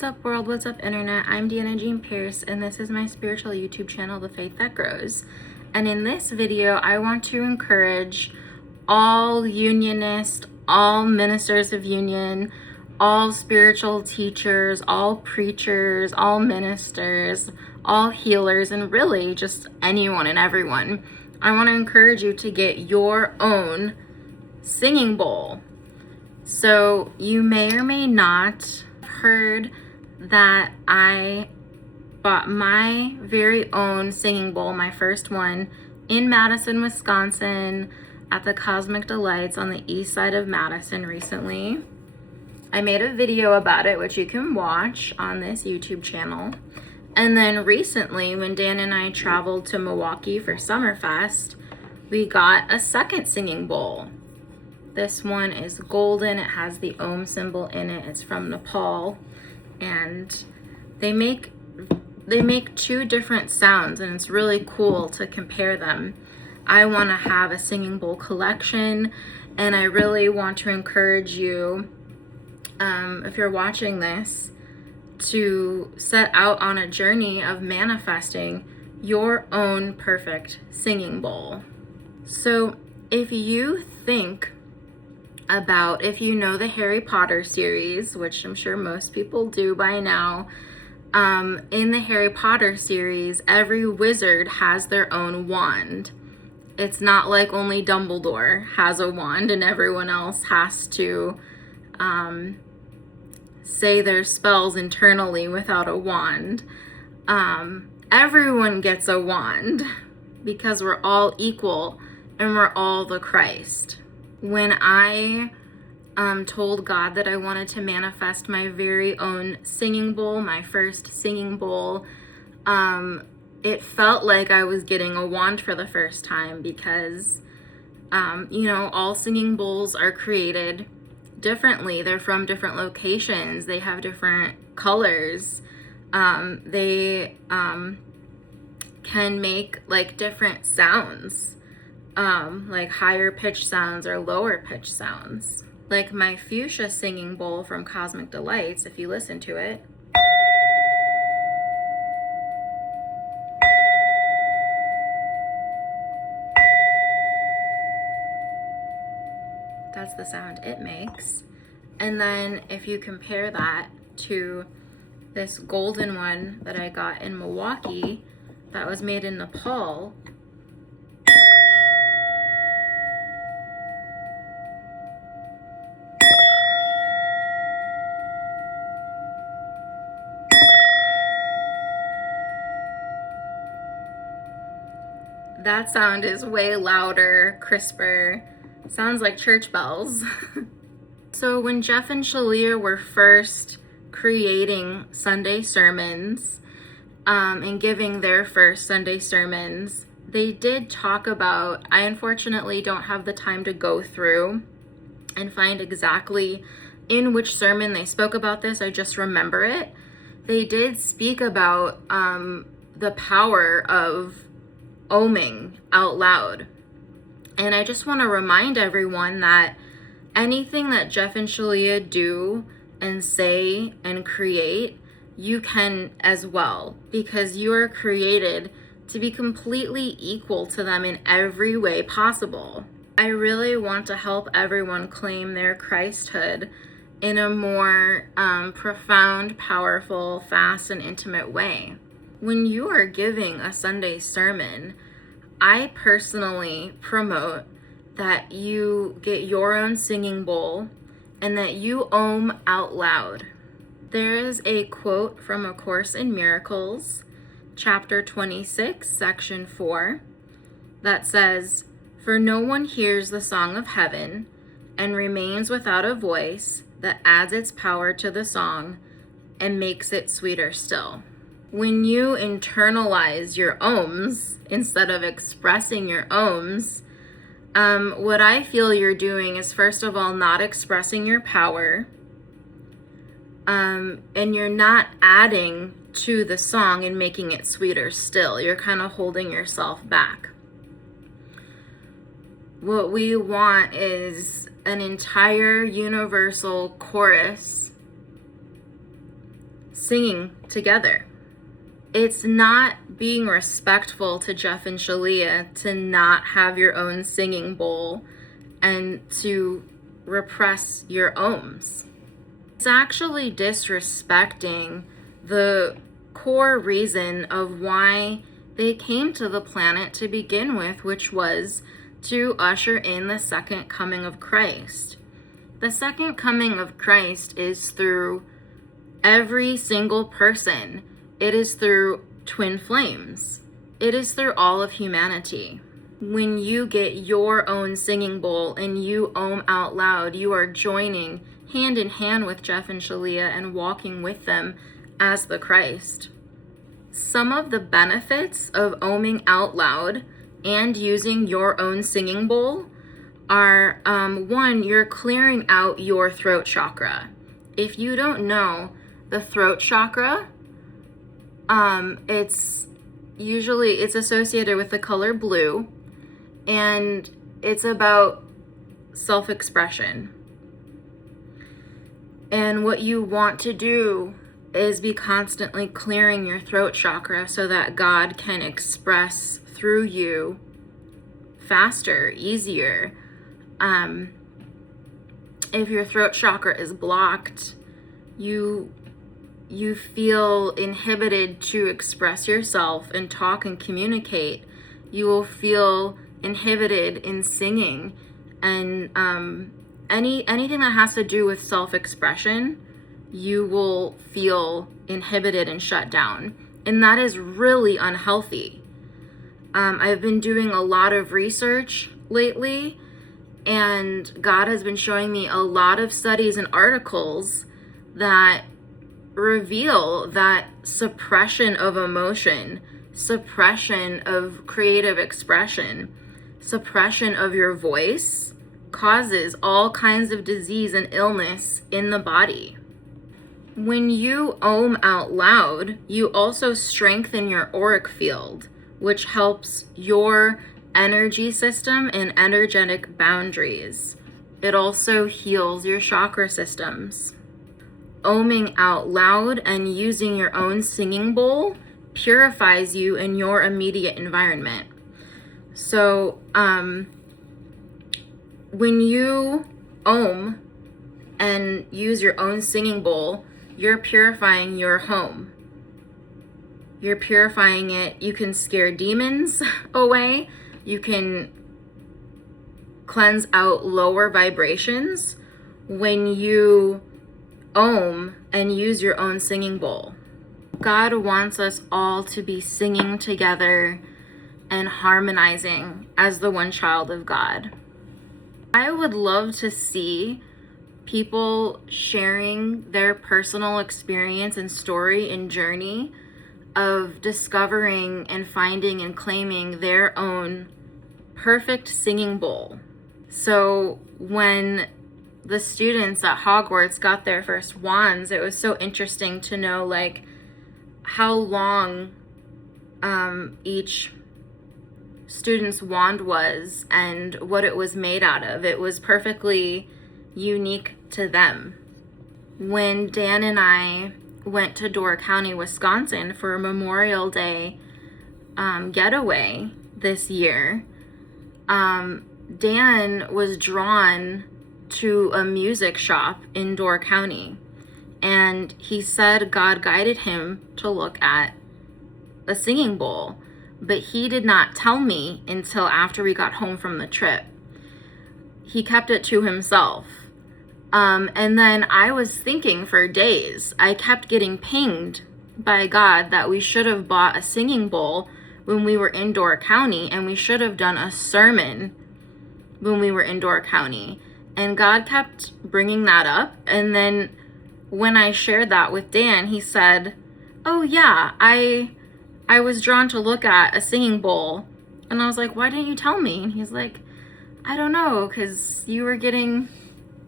What's up world, what's up internet? I'm Deanna Jean Pierce and this is my spiritual YouTube channel, The Faith That Grows. And in this video, I want to encourage all unionists, all ministers of union, all spiritual teachers, all preachers, all ministers, all healers, and really just anyone and everyone. I want to encourage you to get your own singing bowl. So you may or may not have heard that I bought my very own singing bowl, my first one, in Madison, Wisconsin at the Cosmic Delights on the east side of Madison recently. I made a video about it, which you can watch on this YouTube channel. And then recently, when Dan and I traveled to Milwaukee for Summerfest, we got a second singing bowl. This one is golden. It has the Om symbol in it. It's from Nepal. And they make two different sounds, and it's really cool to compare them. I want to have a singing bowl collection, and I really want to encourage you, if you're watching this, to set out on a journey of manifesting your own perfect singing bowl. So if you think about, if you know the Harry Potter series, which I'm sure most people do by now, in the Harry Potter series, every wizard has their own wand. It's not like only Dumbledore has a wand and everyone else has to say their spells internally without a wand. Everyone gets a wand because we're all equal and we're all the Christ. When I told God that I wanted to manifest my very own singing bowl, my first singing bowl, it felt like I was getting a wand for the first time because, all singing bowls are created differently. They're from different locations. They have different colors. They can make like different sounds. Like higher pitch sounds or lower pitch sounds. Like my fuchsia singing bowl from Cosmic Delights, if you listen to it, that's the sound it makes. And then if you compare that to this golden one that I got in Milwaukee that was made in Nepal, that sound is way louder, crisper, sounds like church bells. So when Jeff and Shalia were first creating Sunday sermons and giving their first Sunday sermons, they did talk about, I unfortunately don't have the time to go through and find exactly in which sermon they spoke about this, I just remember it. They did speak about the power of oming out loud. And I just want to remind everyone that anything that Jeff and Shalia do and say and create, you can as well, because you are created to be completely equal to them in every way possible. I really want to help everyone claim their Christhood in a more profound, powerful, fast, and intimate way. When you are giving a Sunday sermon, I personally promote that you get your own singing bowl and that you om out loud. There is a quote from A Course in Miracles, chapter 26, section 4, that says, "For no one hears the song of heaven and remains without a voice that adds its power to the song and makes it sweeter still." When you internalize your ohms instead of expressing your ohms, what I feel you're doing is, first of all, not expressing your power, and you're not adding to the song and making it sweeter still. You're kind of holding yourself back. What we want is an entire universal chorus singing together. It's not being respectful to Jeff and Shalia to not have your own singing bowl and to repress your ohms. It's actually disrespecting the core reason of why they came to the planet to begin with, which was to usher in the second coming of Christ. The second coming of Christ is through every single person. It is through twin flames. It is through all of humanity. When you get your own singing bowl and you ohm out loud, you are joining hand in hand with Jeff and Shalia and walking with them as the Christ. Some of the benefits of ohming out loud and using your own singing bowl are, one, you're clearing out your throat chakra. If you don't know, the throat chakra, it's associated with the color blue, and it's about self-expression. And what you want to do is be constantly clearing your throat chakra so that God can express through you faster, easier. If your throat chakra is blocked, you feel inhibited to express yourself and talk and communicate. You will feel inhibited in singing, and anything that has to do with self-expression, you will feel inhibited and shut down, and that is really unhealthy. I've been doing a lot of research lately, and God has been showing me a lot of studies and articles that reveal that suppression of emotion, suppression of creative expression, suppression of your voice causes all kinds of disease and illness in the body. When you ohm out loud, you also strengthen your auric field, which helps your energy system and energetic boundaries. It also heals your chakra systems. Ohming out loud and using your own singing bowl purifies you in your immediate environment. So, when you ohm and use your own singing bowl, you're purifying your home. You're purifying it. You can scare demons away. You can cleanse out lower vibrations when you ohm and use your own singing bowl. God wants us all to be singing together and harmonizing as the one child of God. I would love to see people sharing their personal experience and story and journey of discovering and finding and claiming their own perfect singing bowl. So when the students at Hogwarts got their first wands, it was so interesting to know like how long each student's wand was and what it was made out of. It was perfectly unique to them. When Dan and I went to Door County, Wisconsin for a Memorial Day getaway this year, Dan was drawn to a music shop in Door County, and he said God guided him to look at a singing bowl, but he did not tell me until after we got home from the trip. He kept it to himself. And then I was thinking for days, I kept getting pinged by God that we should have bought a singing bowl when we were in Door County, and we should have done a sermon when we were in Door County. And God kept bringing that up. And then when I shared that with Dan, he said, oh yeah, I was drawn to look at a singing bowl. And I was like, why didn't you tell me? And he's like, I don't know, because you were getting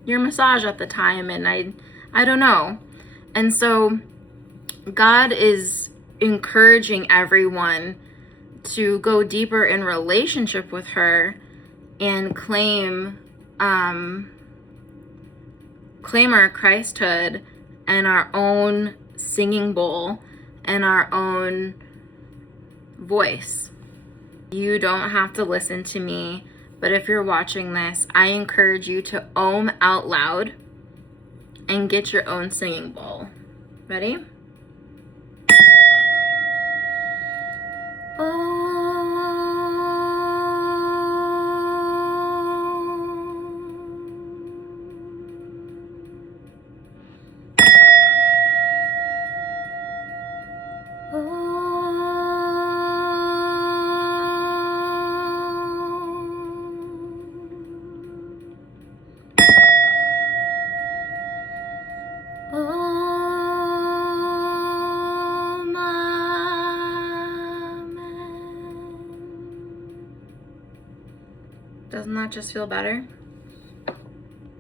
your massage at the time, and I don't know. And so God is encouraging everyone to go deeper in relationship with her and claim our Christhood and our own singing bowl and our own voice. You don't have to listen to me, but if you're watching this, I encourage you to out loud and get your own singing bowl. Ready? Doesn't that just feel better?